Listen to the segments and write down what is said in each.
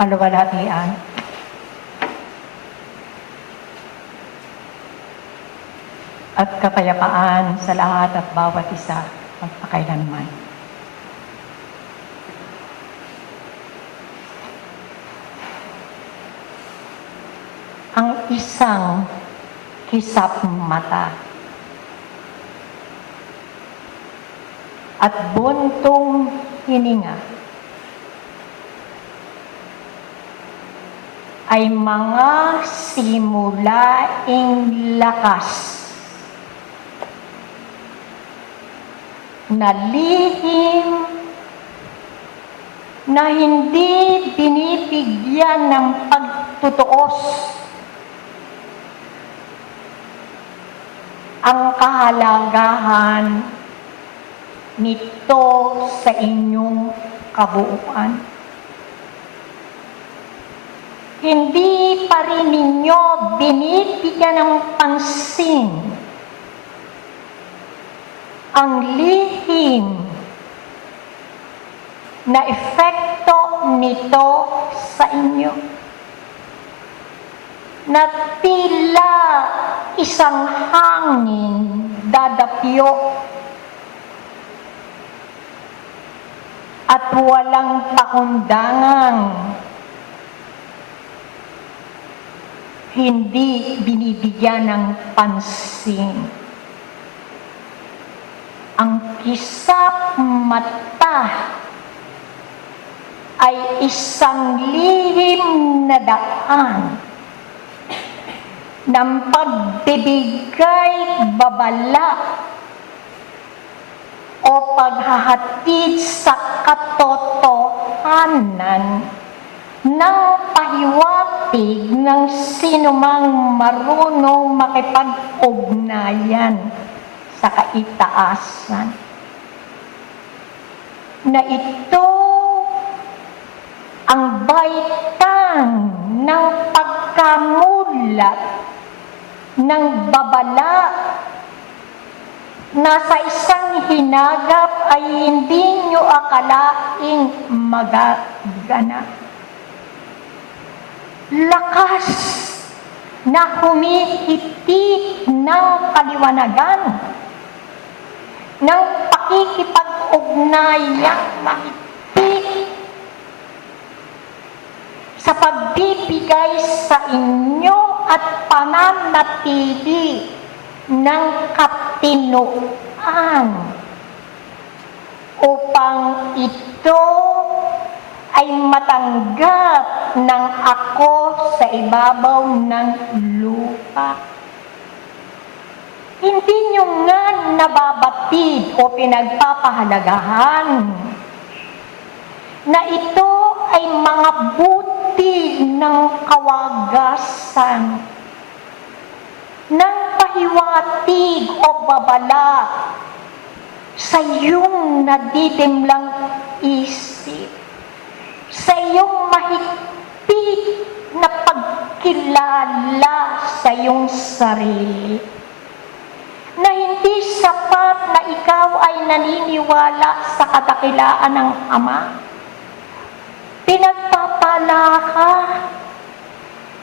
kaluwalhatian. At kapayapaan sa lahat at bawat isa magpakailanman. Ang isang kisap mata at buntong hininga ay mga simulaing lakas na lihim na hindi binibigyan ng pagtutuos ang kahalagahan nito sa inyong kabuuan. Hindi pa rin ninyo binibigyan ng pansin ang lihim na epekto nito sa inyo. Na tila isang hangin dadapyo at walang pakundangan, hindi binibigyan ng pansin. Ang kisap mata ay isang lihim na daan ng pagbibigay babala o paghahatid sa katotohanan ng pahiwatig ng sinumang marunong makipag-ugnayan sa kaitaasan. Na ito ang baitan ng pagkamulat ng babala na sa isang hinagap ay hindi nyo akalaing magaganap. Lakas na humihitik ng kaliwanagan, ng pakikipag-ugnayang mahigpit sa pagbibigay sa inyo at pananatili ng katinuan upang ito ay matanggap ng ako sa ibabaw ng lupa. Hindi nyo nga nababatid o pinagpapahalagahan na ito ay mga buti ng kawagasan, ng pahiwatig o babala sa iyong nadidimlang isip, sa iyong mahigpit na pagkilala sa iyong sarili, na hindi sapat na ikaw ay naniniwala sa kadakilaan ng Ama. Pinagpapala ka,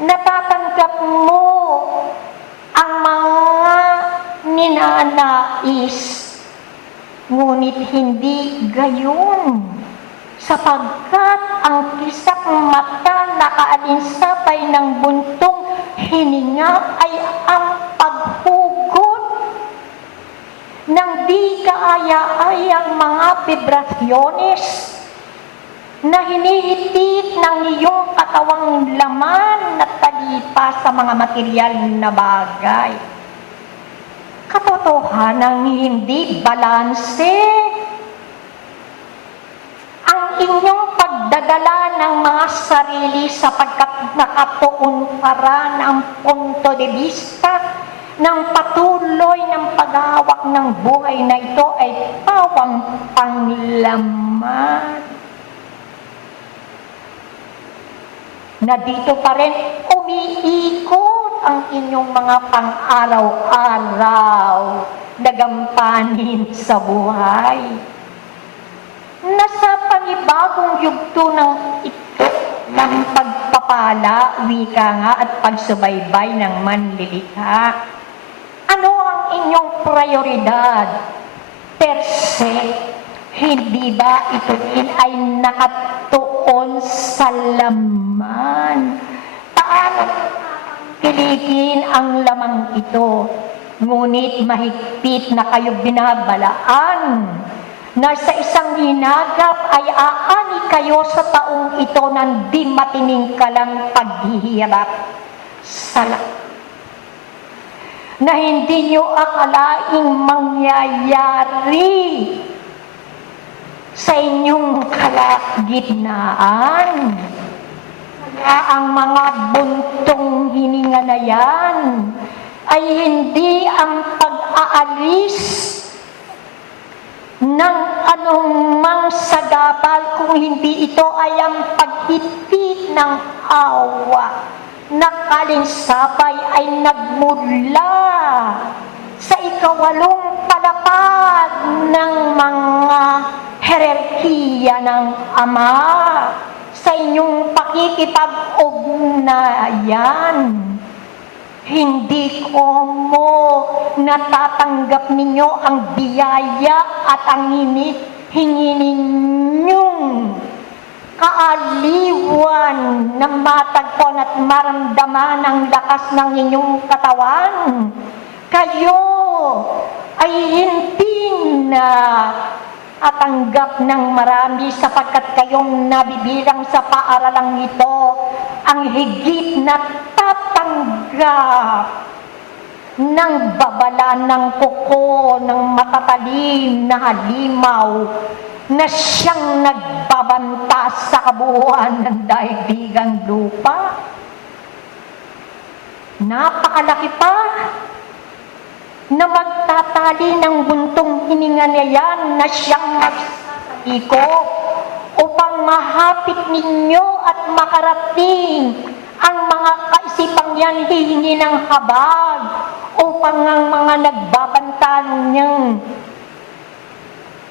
natatanggap mo ang mga ninanais, ngunit hindi gayon, sapagkat ang kisap mata na kaalinsabay ng buntong hininga ay ang paghugot ng di kaaya-ayang mga vibrasyones na hinihitik ng iyong katawang laman at talipa sa mga material na bagay. Katotohanan hindi balanse ang inyong pagdadala ng mga sarili sapagkat nakatuon para ng punto de vista ng patuloy ng paghahawak ng buhay na ito ay pawang panglaman. Na dito pa rin umiikot ang inyong mga pang-araw-araw na gampanin sa buhay. Nasa panibagong yugto ng ito ng pagpapala, wika nga at pagsubaybay ng manlilikha. Ano ang inyong prioridad? Per se, hindi ba ito rin ay nakatuon sa laman? Paano kilikin ang lamang ito? Ngunit mahigpit na kayo binabalaan na sa isang hinagap ay aani kayo sa taong ito ng di matiningkalang paghihirap na hindi nyo akalaing mangyayari sa inyong kalagitnaan. Kaya ang mga buntong hininga na yan ay hindi ang pag-aalis ng anumang sagabal, kung hindi ito ay ang paghigpit ng awa na kalinsabay ay nagmula sa ikawalong palapag ng mga herarkiya ng Ama sa inyong pakikipag-ugnayan. Hindi ko mo natatanggap ninyo ang biyaya at ang hingi ninyong kaaliwan na matagpuan at maramdaman ang lakas ng inyong katawan. Kayo ay hindi na atanggap ng marami sapagkat kayong nabibilang sa paaralang ito ang higit na tatanggap ng babala ng kuko ng matatalim na halimaw na siyang nagbabanta sa kabuuan ng daigdigang lupa. Napakalaki pa na magtatali ng buntong hininga niya yan na siyang nagsasaliko upang mahapit ninyo at makarating ang mga kaisipang yan hihingi ng habag upang ang mga nagbabanta niyang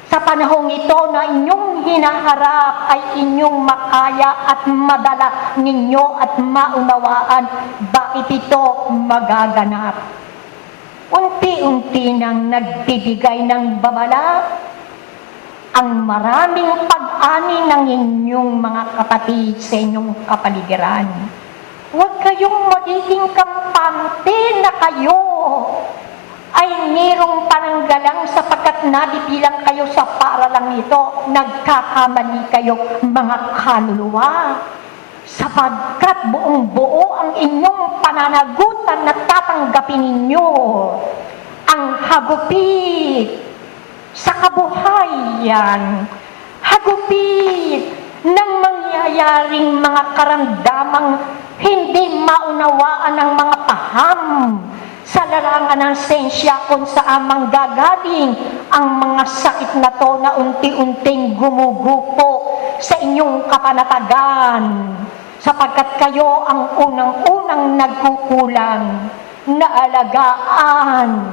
sa panahong ito na inyong hinaharap ay inyong makaya at madala ninyo at maunawaan bakit ito magaganap. Unti-unti nang nagbibigay ng babala ang maraming pag-ani ng inyong mga kapatid sa inyong kapaligiran. Huwag kayong magiging kampante na kayo ay mayroong pananggalang sapagkat nabibilang kayo sa paaralang ito, nagkakamali kayo mga kaluluwa. Sapagkat buong-buo ang inyong pananagutan na tatanggapin ninyo ang hagupit sa kabuhayan, hagupit ng mangyayaring mga karamdamang hindi maunawaan ng mga paham sa larangan ng sensya kung saan manggagaling ang mga sakit na to na unti-unting gumugupo sa inyong kapanatagan sapagkat kayo ang unang-unang nagkukulang na alagaan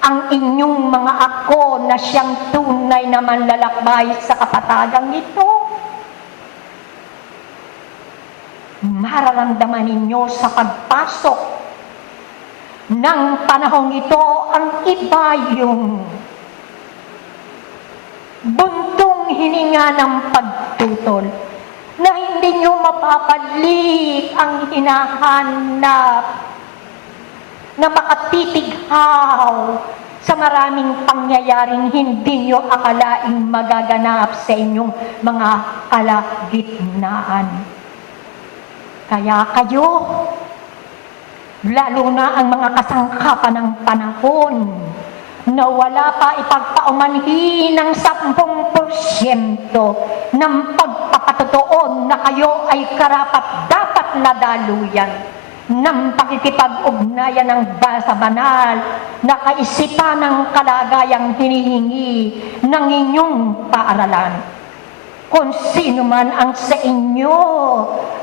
ang inyong mga ako na siyang tunay na manlalakbay sa kapatagang ito. Mararamdaman ninyo sa pagpasok ng panahong ito ang iba yung buntong hininga ng pagtutol na hindi nyo mapapalik ang hinahanap na makatitighaw sa maraming pangyayaring hindi nyo akalaing magaganap sa inyong mga kalagitnaan. Kaya kayo, lalo na ang mga kasangkapan ng panahon na wala pa ipagpaumanhin ng 10% ng pagpapatotoo na kayo ay karapat-dapat na daluyan ng pakikipag-ugnayan ng basa banal na kaisipan ng kalagayang hinihingi ng inyong paaralan. Kung sino man ang sa inyo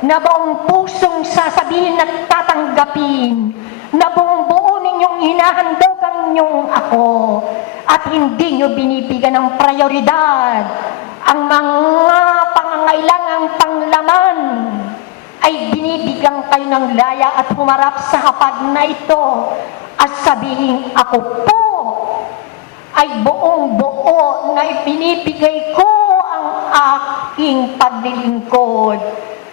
na buong pusong sasabihin at tatanggapin na buong buo ninyong hinahandogan ninyong ako at hindi nyo binibigyan ng prioridad ang mga pangangailangang panglaman bigyan kayo ng laya at humarap sa hapag na ito at sabihin, ako po ay buong buo na ipinibigay ko ang aking paglilingkod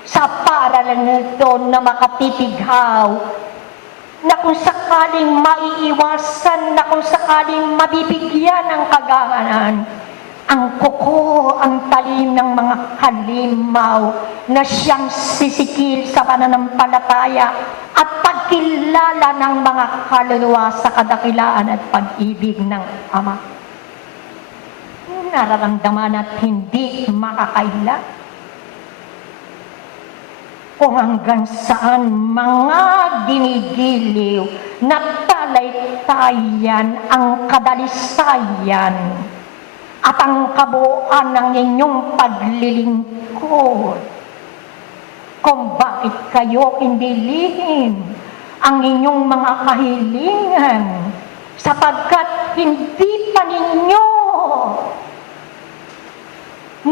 sa paralan nito na makatitighaw, na kung sakaling maiiwasan, na kung sakaling mabibigyan ng kaganahan, ang kuko, ang talim ng mga halimaw na siyang sisikil sa pananampalataya at pagkilala ng mga kaluluwa sa kadakilaan at pag-ibig ng Ama. Nararamdaman at hindi makakaila kung hanggang saan mga ginigiliw na talaytayan ang kadalisayan at ang kabuuan ng inyong paglilingkod. Kung bakit kayo hindi lihim ang inyong mga kahilingan, sapagkat hindi pa ninyo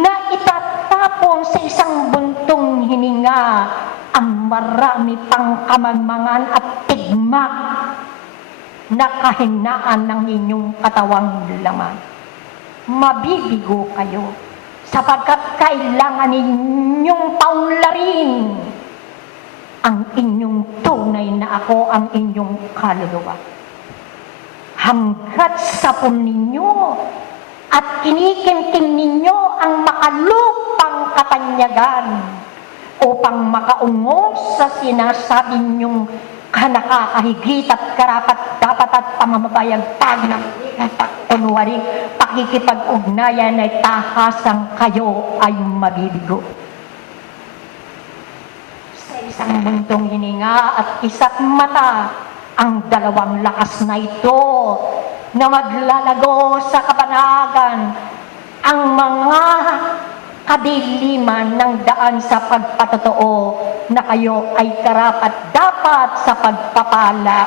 na itatapon sa isang buntong hininga ang marami pang kamangmangan at tigmak na kahinaan ng inyong katawang laman. Mabibigo kayo sapagkat kailangan ninyong paunlarin ang inyong tunay na ako, ang inyong kaluluwa. Hanggat sapon ninyo at kinikinting ninyo ang makalupang katanyagan upang makaungos sa sinasabi ninyong nakakahigit at karapat-dapat at pamamabayagpag ng kunwari pakikipag-ugnayan ay tahasang kayo ay mabibigo. Sa isang mundong hininga at isa't mata, ang dalawang lakas na ito na maglalago sa kapanagan ang mga kadiliman ng daan sa pagpatotoo na kayo ay karapat-dapat sa pagpapala,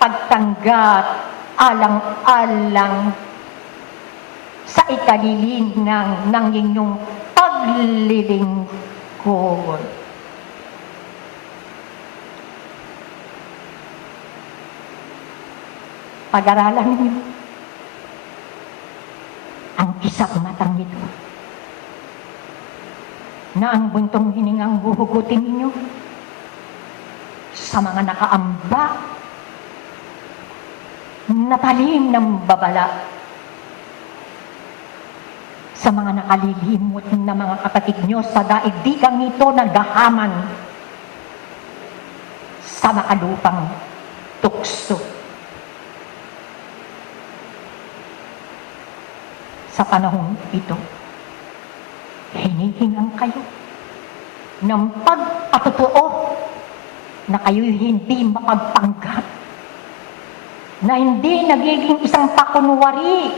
pagtanggap, alang-alang sa ikalilinang ng inyong paglilingkod. Pag-aralan niyo ang isang matang ito na ang buntong hiningang huhugutin ninyo sa mga nakaamba na talim ng babala, sa mga nakalilimot na mga kapatid nyo sa daigdigang ito na gahaman sa makalupang tukso. Sa panahon ito, hinihingang kayo ng pagpatotoo na kayo'y hindi mapagpanggap, na hindi nagiging isang pakunwari,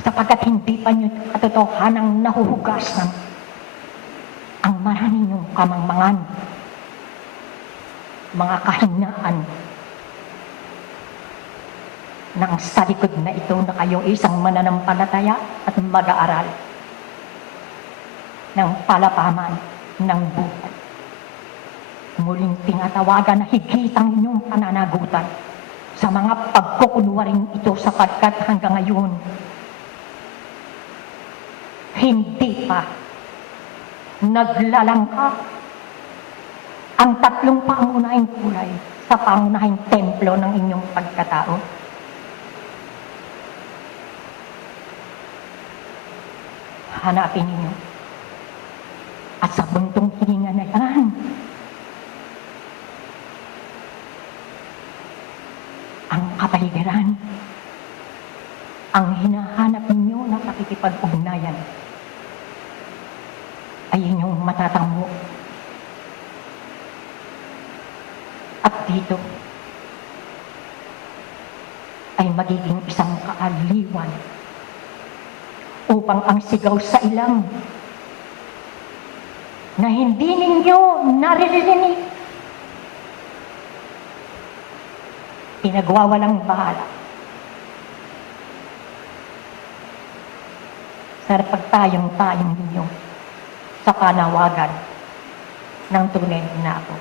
sapagkat hindi pa nyo katotohanang nahuhugasan ang maraming yung kamangmangan, mga kahinaan, nang sa likod na ito na kayo isang mananampalataya at mag-aaral ng palapaman ng buhay. Muling tinatawagan na higit ang inyong pananagutan sa mga pagkukunwaring ito sapagkat hanggang ngayon hindi pa naglalangka ang tatlong pangunahing kulay sa pangunahing templo ng inyong pagkatao. Hanapin ninyo. At sa buntong hininga na yan, ang kapaligiran, ang hinahanap ninyo na pakikipag-ugnayan ay inyong matatango. At dito ay magiging isang kaaliwan upang ang sigaw sa ilang na hindi ninyo naririnig, pinagwawalang bahala sa pagtayong-tayong ninyo sa sa panawagan ng tunay na ako.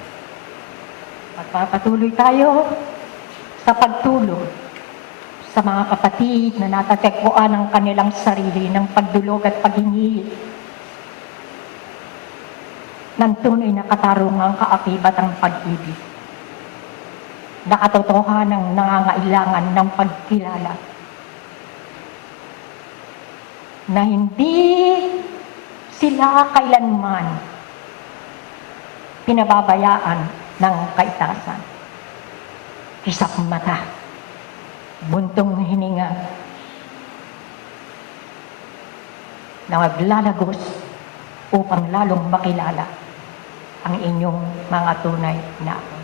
Magpapatuloy tayo sa pagtulong sa mga kapatid na natatagpuan ng kanilang sarili ng pagdulog at paghingi ng tunay na katarungang kaakibat ang pag-ibig na katotohanan ng nangangailangan ng pagkilala na hindi sila kailanman pinababayaan ng kaitasan. Kisap mata, buntong hininga, na maglalagos upang lalong makilala ang inyong mga tunay na ako.